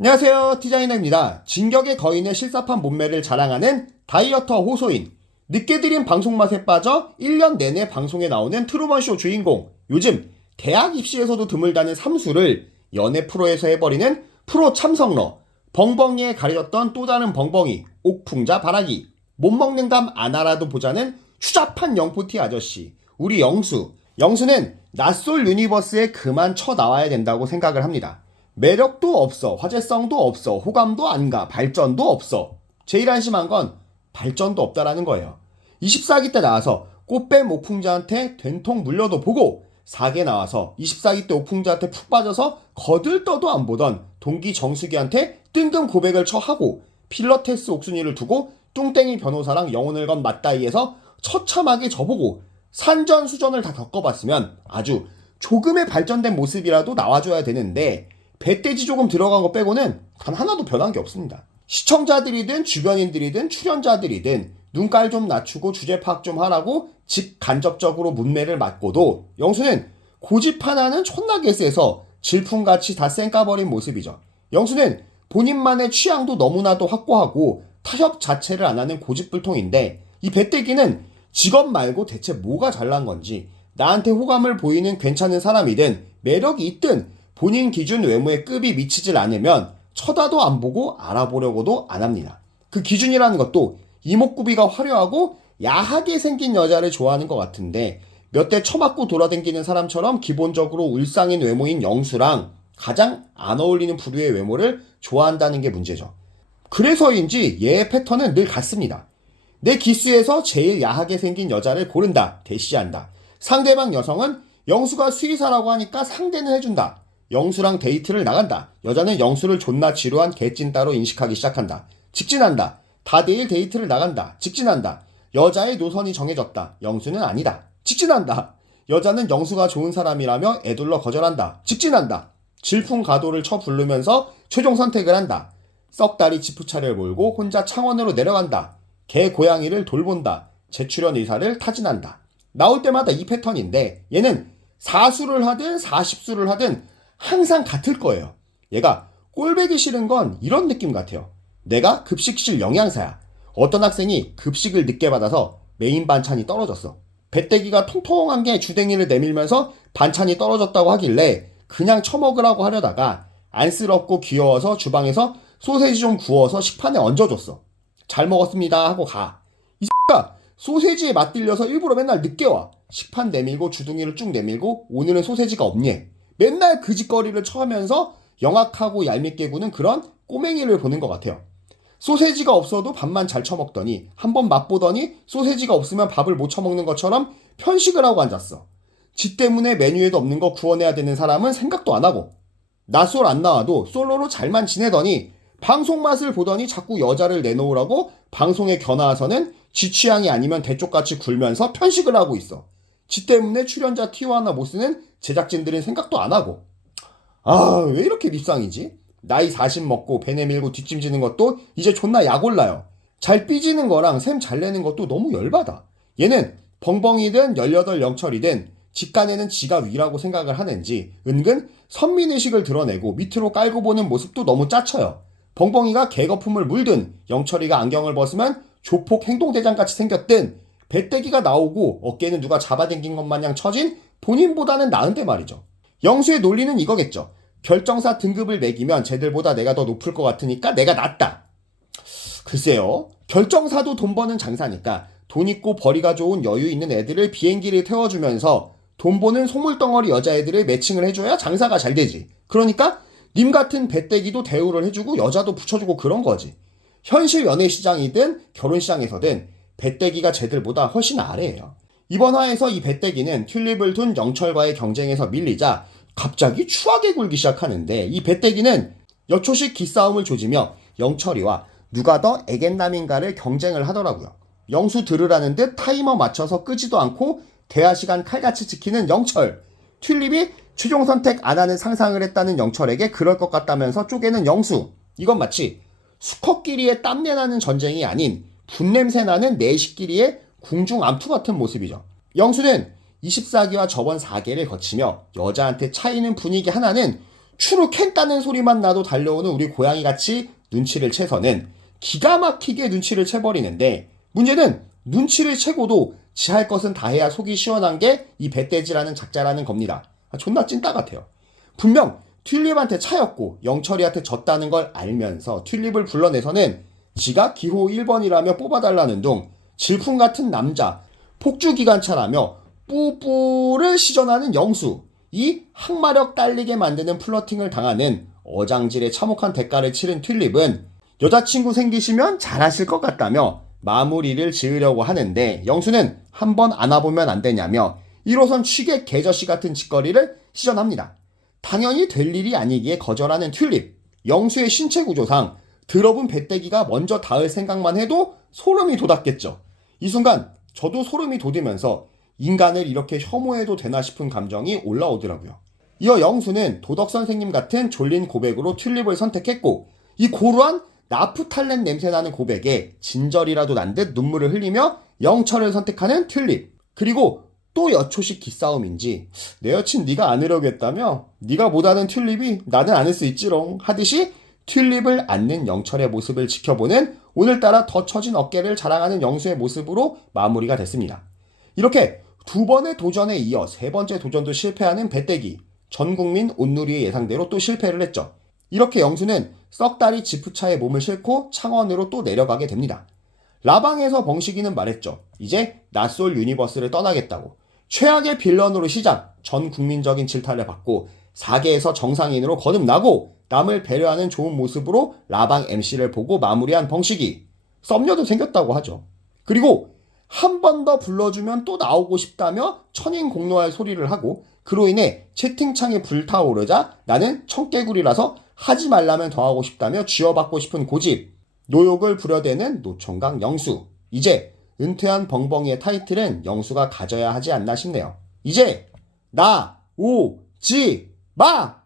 안녕하세요, 디자이너입니다. 진격의 거인의 실사판 몸매를 자랑하는 다이어터 호소인, 늦게 들인 방송 맛에 빠져 1년 내내 방송에 나오는 트루먼쇼 주인공, 요즘 대학 입시에서도 드물다는 삼수를 연애 프로에서 해버리는 프로 참석러, 벙벙이에 가려졌던 또 다른 벙벙이, 옥풍자 바라기, 못 먹는 감 안 알아도 보자는 추잡한 영포티 아저씨, 우리 영수. 영수는 낯설 유니버스에 그만 쳐나와야 된다고 생각을 합니다. 매력도 없어, 화제성도 없어, 호감도 안 가, 발전도 없어. 제일 한심한 건 발전도 없다라는 거예요. 24기 때 나와서 꽃뱀 옥풍자한테 된통 물려도 보고 4기 나와서 24기 때 옥풍자한테 푹 빠져서 거들떠도 안 보던 동기 정수기한테 뜬금 고백을 처하고 필러테스 옥순이를 두고 뚱땡이 변호사랑 영혼을 건 맞다이에서 처참하게 저보고 산전수전을 다 겪어봤으면 아주 조금의 발전된 모습이라도 나와줘야 되는데 배돼지 조금 들어간 거 빼고는 단 하나도 변한 게 없습니다. 시청자들이든 주변인들이든 출연자들이든 눈깔 좀 낮추고 주제 파악 좀 하라고 직간접적으로 문매를 맞고도 영수는 고집 하나는 촌나게 세서 질풍같이 다 쌩까버린 모습이죠. 영수는 본인만의 취향도 너무나도 확고하고 타협 자체를 안 하는 고집불통인데 이 배때기는 직업 말고 대체 뭐가 잘난 건지 나한테 호감을 보이는 괜찮은 사람이든 매력이 있든 본인 기준 외모의 급이 미치질 않으면 쳐다도 안 보고 알아보려고도 안 합니다. 그 기준이라는 것도 이목구비가 화려하고 야하게 생긴 여자를 좋아하는 것 같은데 몇 대 쳐맞고 돌아다니는 사람처럼 기본적으로 울상인 외모인 영수랑 가장 안 어울리는 부류의 외모를 좋아한다는 게 문제죠. 그래서인지 얘의 패턴은 늘 같습니다. 내 기수에서 제일 야하게 생긴 여자를 고른다, 대시한다. 상대방 여성은 영수가 수의사라고 하니까 상대는 해준다. 영수랑 데이트를 나간다. 여자는 영수를 존나 지루한 개찐따로 인식하기 시작한다. 직진한다. 다대일 데이트를 나간다. 직진한다. 여자의 노선이 정해졌다. 영수는 아니다. 직진한다. 여자는 영수가 좋은 사람이라며 애둘러 거절한다. 직진한다. 질풍가도를 쳐 부르면서 최종 선택을 한다. 썩다리 지푸차를 몰고 혼자 창원으로 내려간다. 개 고양이를 돌본다. 재출연 의사를 타진한다. 나올 때마다 이 패턴인데 얘는 4수를 하든 40수를 하든 항상 같을 거예요. 얘가 꼴배기 싫은 건 이런 느낌 같아요. 내가 급식실 영양사야. 어떤 학생이 급식을 늦게 받아서 메인 반찬이 떨어졌어. 배때기가 통통한 게 주댕이를 내밀면서 반찬이 떨어졌다고 하길래 그냥 처먹으라고 하려다가 안쓰럽고 귀여워서 주방에서 소세지 좀 구워서 식판에 얹어줬어. 잘 먹었습니다 하고 가. 이 X가 소세지에 맛들려서 일부러 맨날 늦게 와. 식판 내밀고 주둥이를 쭉 내밀고 오늘은 소세지가 없니? 맨날 그 짓거리를 처하면서 영악하고 얄밉게 구는 그런 꼬맹이를 보는 것 같아요. 소세지가 없어도 밥만 잘 처먹더니 한번 맛보더니 소세지가 없으면 밥을 못 처먹는 것처럼 편식을 하고 앉았어. 지 때문에 메뉴에도 없는 거 구워내야 되는 사람은 생각도 안 하고 낯솔 안 나와도 솔로로 잘만 지내더니 방송 맛을 보더니 자꾸 여자를 내놓으라고 방송에 겨나와서는 지 취향이 아니면 대쪽같이 굴면서 편식을 하고 있어. 지 때문에 출연자 티오 하나 못 쓰는 제작진들은 생각도 안 하고. 아, 왜 이렇게 밉상이지? 나이 40 먹고 배 내밀고 뒷짐지는 것도 이제 존나 약올라요. 잘 삐지는 거랑 샘 잘 내는 것도 너무 열받아. 얘는 벙벙이든 18 영철이든 직간에는 지가 위라고 생각을 하는지 은근 선민의식을 드러내고 밑으로 깔고 보는 모습도 너무 짜쳐요. 벙벙이가 개거품을 물든 영철이가 안경을 벗으면 조폭 행동대장같이 생겼든 배때기가 나오고 어깨는 누가 잡아당긴 것 마냥 처진 본인보다는 나은데 말이죠. 영수의 논리는 이거겠죠. 결정사 등급을 매기면 쟤들보다 내가 더 높을 것 같으니까 내가 낫다. 글쎄요. 결정사도 돈 버는 장사니까 돈 있고 벌이가 좋은 여유 있는 애들을 비행기를 태워주면서 돈 버는 소물덩어리 여자애들을 매칭을 해줘야 장사가 잘 되지. 그러니까 님 같은 배때기도 대우를 해주고 여자도 붙여주고 그런 거지. 현실 연애시장이든 결혼시장에서든 배때기가 쟤들보다 훨씬 아래예요. 이번 화에서 이 배때기는 튤립을 둔 영철과의 경쟁에서 밀리자 갑자기 추하게 굴기 시작하는데 이 배때기는 여초식 기싸움을 조지며 영철이와 누가 더 애견남인가를 경쟁을 하더라고요. 영수 들으라는 듯 타이머 맞춰서 끄지도 않고 대화시간 칼같이 지키는 영철. 튤립이 최종 선택 안 하는 상상을 했다는 영철에게 그럴 것 같다면서 쪼개는 영수. 이건 마치 수컷끼리의 땀내 나는 전쟁이 아닌 분냄새 나는 내식끼리의 궁중 암투 같은 모습이죠. 영수는 24기와 저번 4개를 거치며 여자한테 차이는 분위기 하나는 추루 캔 따는 소리만 나도 달려오는 우리 고양이같이 눈치를 채서는 기가 막히게 눈치를 채버리는데, 문제는 눈치를 채고도 지 할 것은 다 해야 속이 시원한 게 이 배떼지라는 작자라는 겁니다. 존나 찐따 같아요. 분명 튤립한테 차였고 영철이한테 졌다는 걸 알면서 튤립을 불러내서는 지가 기호 1번이라며 뽑아달라는 둥 질풍 같은 남자, 폭주기관차라며 뿌뿌를 시전하는 영수, 이 항마력 딸리게 만드는 플러팅을 당하는 어장질의 참혹한 대가를 치른 튤립은 여자친구 생기시면 잘하실 것 같다며 마무리를 지으려고 하는데, 영수는 한번 안아보면 안 되냐며 1호선 취객 개저씨 같은 짓거리를 시전합니다. 당연히 될 일이 아니기에 거절하는 튤립. 영수의 신체 구조상 드러분 배때기가 먼저 닿을 생각만 해도 소름이 돋았겠죠. 이 순간 저도 소름이 돋으면서 인간을 이렇게 혐오해도 되나 싶은 감정이 올라오더라고요. 이어 영수는 도덕 선생님 같은 졸린 고백으로 튤립을 선택했고, 이 고루한 나프탈렌 냄새나는 고백에 진절이라도 난 듯 눈물을 흘리며 영철을 선택하는 튤립. 그리고 또 여초식 기싸움인지 내 여친 네가 안으려겠다며 네가 못하는 튤립이 나는 안을 수 있지롱 하듯이 튤립을 안는 영철의 모습을 지켜보는, 오늘따라 더 처진 어깨를 자랑하는 영수의 모습으로 마무리가 됐습니다. 이렇게 두 번의 도전에 이어 세 번째 도전도 실패하는 배때기. 전국민 온누리의 예상대로 또 실패를 했죠. 이렇게 영수는 썩다리 지프차에 몸을 싣고 창원으로 또 내려가게 됩니다. 라방에서 벙식이는 말했죠. 이제 낯솔 유니버스를 떠나겠다고. 최악의 빌런으로 시작, 전 국민적인 질타를 받고 4계에서 정상인으로 거듭나고 남을 배려하는 좋은 모습으로 라방 MC를 보고 마무리한 벙식이 썸녀도 생겼다고 하죠. 그리고 한 번 더 불러주면 또 나오고 싶다며 천인공노할 소리를 하고, 그로 인해 채팅창이 불타오르자 나는 청개구리라서 하지 말라면 더 하고 싶다며 쥐어받고 싶은 고집, 노욕을 부려대는 노총각 영수. 이제 은퇴한 벙벙이의 타이틀은 영수가 가져야 하지 않나 싶네요. 이제 나오지 마!